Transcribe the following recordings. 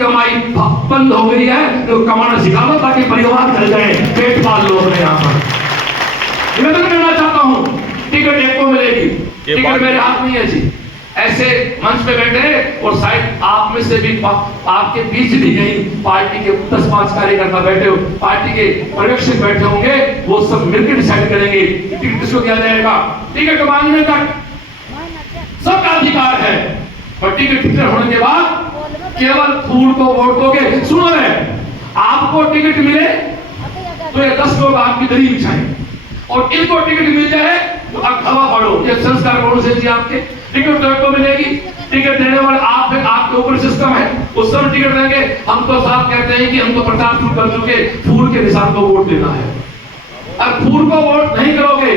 कमाई बंद हो गई है तो कमाना सिखा दो ताकि परिवार चल जाए, पेट पाल लो अपने यहाँ पर। निवेदन करना चाहता हूँ, टिकट एक को मिलेगी, टिकट मेरे हाथ में है जी। ऐसे मंच पे बैठे और शायद आप में से भी आपके बीच भी कहीं पार्टी के 10-5 कार्यकर्ता बैठे हो, पार्टी के पर्यवेक्षक बैठे होंगे, वो सब मिलकर डिसाइड करेंगे टिकट किसको दिया जाएगा। टिकट मांगने तक सबका अधिकार है, और टिकट फिक्स होने के बाद केवल फूल को वोट दोगे। सुनो है, आपको टिकट मिले तो ये 10 लोग आपकी दरी बिछाएं, और इनको टिकट मिल जाए तो अब हवा पड़ो। ये संस्कार कौन से जी आपके? टिकट तो मिलेगी, टिकट देने वाले आप है, आपके ऊपर सिस्टम है, उस समय टिकट देंगे। हम तो साफ कहते हैं कि हम तो प्रचार शुरू कर चुके, फूल के निशान को वोट देना है। अब फूल को वोट नहीं करोगे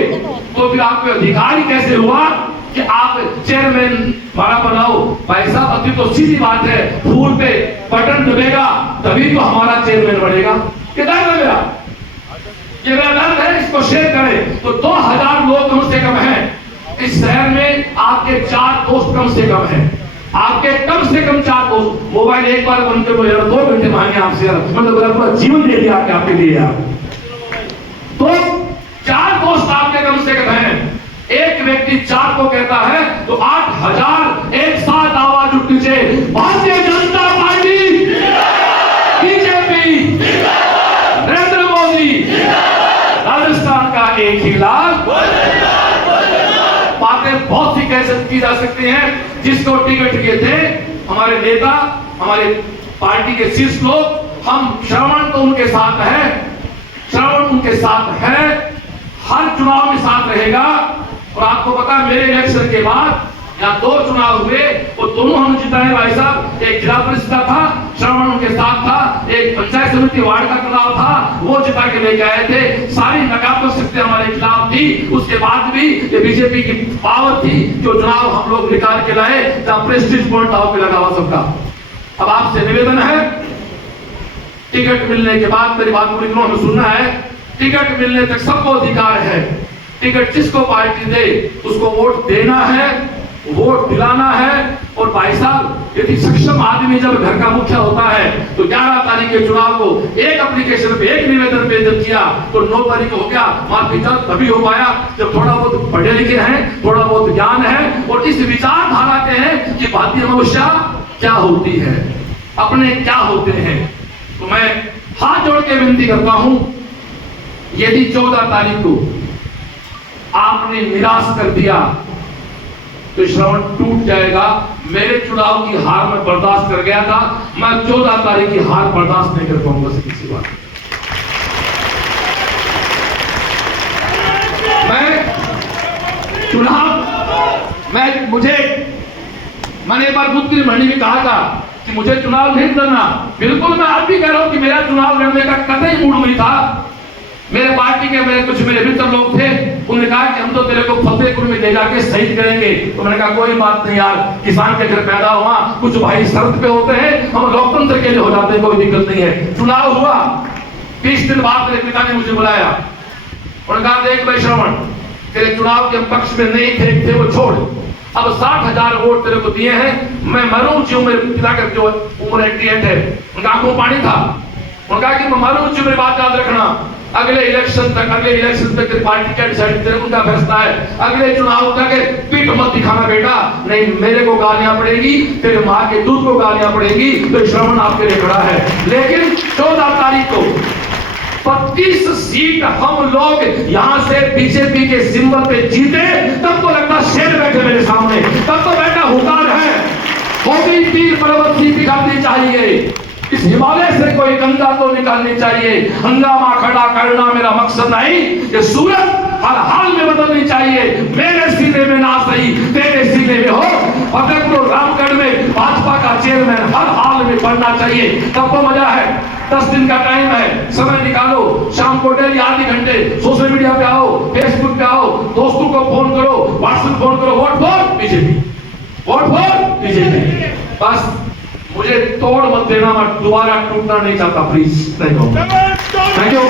तो फिर आपको अधिकार ही कैसे हुआ कि आप चेयरमैन हमारा बनाओ? पैसा अति तो सीधी बात है, फूल पे बटन दबेगा तभी तो हमारा चेयरमैन बनेगा। कितना मेरा ये मेरा दर्द है, इसको शेयर करें। तो 2000 लोग कम से कम हैं इस शहर में, आपके 4 दोस्त कम से कम हैं, आपके कम से कम 4 दोस्त। मोबाइल एक बार बंद कर दो यार, 2 घंटे मांगे आपसे, मतलब पूरा जीवन दे दिया आपके लिए यार। तो 4 दोस्त आपके कम से कम हैं, एक व्यक्ति 4 को कहता है तो 8000 एक साथ आवाज उठ लीजिए, भारतीय जनता पार्टी, बीजेपी, नरेंद्र मोदी, राजस्थान का एक ही लाल। बातें बहुत सी की जा सकती हैं। जिसको टिकट दिए थे हमारे नेता, हमारे पार्टी के शीर्ष लोग, हम श्रवण तो उनके साथ है, श्रवण उनके साथ है, हर चुनाव में साथ रहेगा। और आपको पता है मेरे इलेक्शन के बाद यहाँ 2 चुनाव हुए, वो दोनों हम जिताए भाई साहब। एक जिला परिषद का था, श्रवण उनके साथ था, एक पंचायत समिति वार्ड का चुनाव था, वो जिता के लेके आए थे। सारी नकारात्मक शक्तियां हमारे खिलाफ थी, उसके बाद भी ये बीजेपी की पावर थी जो चुनाव हम लोग निकाल के लाए, जहां प्रेस्टीज पॉइंट दांव पे लगा हुआ सबका। अब आपसे निवेदन है, टिकट मिलने के बाद मेरी बात पूरी हमें सुनना है। टिकट मिलने तक सबको अधिकार है, टिकट जिसको पार्टी दे उसको वोट देना है, वोट दिलाना है। और भाई साहब, यदि सक्षम आदमी जब घर का मुखिया होता है तो 11 तारीख के चुनाव को एक एप्लीकेशन पे, एक निवेदन पे जब किया तो 9 तारीख हो गया। मारपीट तभी हो पाया जब थोड़ा बहुत पढ़े लिखे हैं, थोड़ा बहुत ज्ञान है, और इस विचारधारा के हैं कि भारतीय अमावस्या क्या होती है, अपने क्या होते हैं। तो मैं हाथ जोड़ के विनती करता हूं, यदि 14 तारीख को आपने निराश कर दिया तो श्रवण टूट जाएगा। मेरे चुनाव की हार में बर्दाश्त कर गया था, मैं 14 तारीख की हार बर्दाश्त नहीं कर पाऊंगा। किसी बात मैं चुनाव मैंने एक बार बुद्ध की मंडी में कहा था कि मुझे चुनाव नहीं लड़ना। बिल्कुल मैं अब भी कह रहा हूं कि मेरा चुनाव लड़ने का कतई मूड नहीं था। मेरे पार्टी के कुछ मेरे मित्र लोग थे, उन्होंने कहा कि हम तो तेरे को फतेहपुर में ले जाके शहीद करेंगे। तो मैंने कहा कोई बात नहीं यार, किसान के घर पैदा हुआ, कुछ भाई शर्त पे होते हैं, हम लोकतंत्र के लिए हो जाते हैं, कोई दिक्कत नहीं है। चुनाव हुआ, 20 दिन बाद मेरे पिता ने मुझे बुलाया, उन्होंने कहा देख भाई श्रवण, तेरे चुनाव के पक्ष में नहीं थे वो छोड़, अब 60,000 वोट तेरे को दिए हैं, मैं मरूं जो मेरे पिता का जो उम्र 88 है, उनका आंखों पानी था। उन्होंने कहा कि मैं मरूं जो, मेरी बात याद रखना, अगले इलेक्शन तक तेरी पार्टी क्या डिसाइड, तेरे उनका फैसला है। अगले चुनाव तक पीठ मत दिखाना बेटा, नहीं मेरे को गालियां पड़ेगी, तेरे माँ के दूध को गालियां पड़ेगी, तो श्रवण आपके लिए खड़ा है। लेकिन 14 तारीख को 25 सीट हम लोग यहां से बीजेपी के सिंबल पे जीते, तब तो लगता शेर बैठे मेरे सामने, तब तो बेटा हुकार है, होगी तीर पर्वत सी पिघलनी चाहिए, इस हिमालय से कोई गंगा तो निकालनी चाहिए। हंगामा खड़ा करना मेरा मकसद नहीं, ये सूरत हर हाल में बदलनी चाहिए। मेरे सीने में ना सही तेरे सीने में हो। फतेहपुर रामगढ़ में भाजपा का चेयरमैन हर हाल में बनना चाहिए, तब तो मजा है। 10 दिन का टाइम है, समय निकालो, शाम को डेली आधे घंटे सोशल मीडिया पे आओ, फेसबुक पे आओ, दोस्तों को फोन करो, व्हाट्सएप फोन करो, vote for BJP, vote for BJP. बस मुझे तोड़ मत देना, मैं दोबारा टूटना नहीं चाहता, प्लीज। Thank you.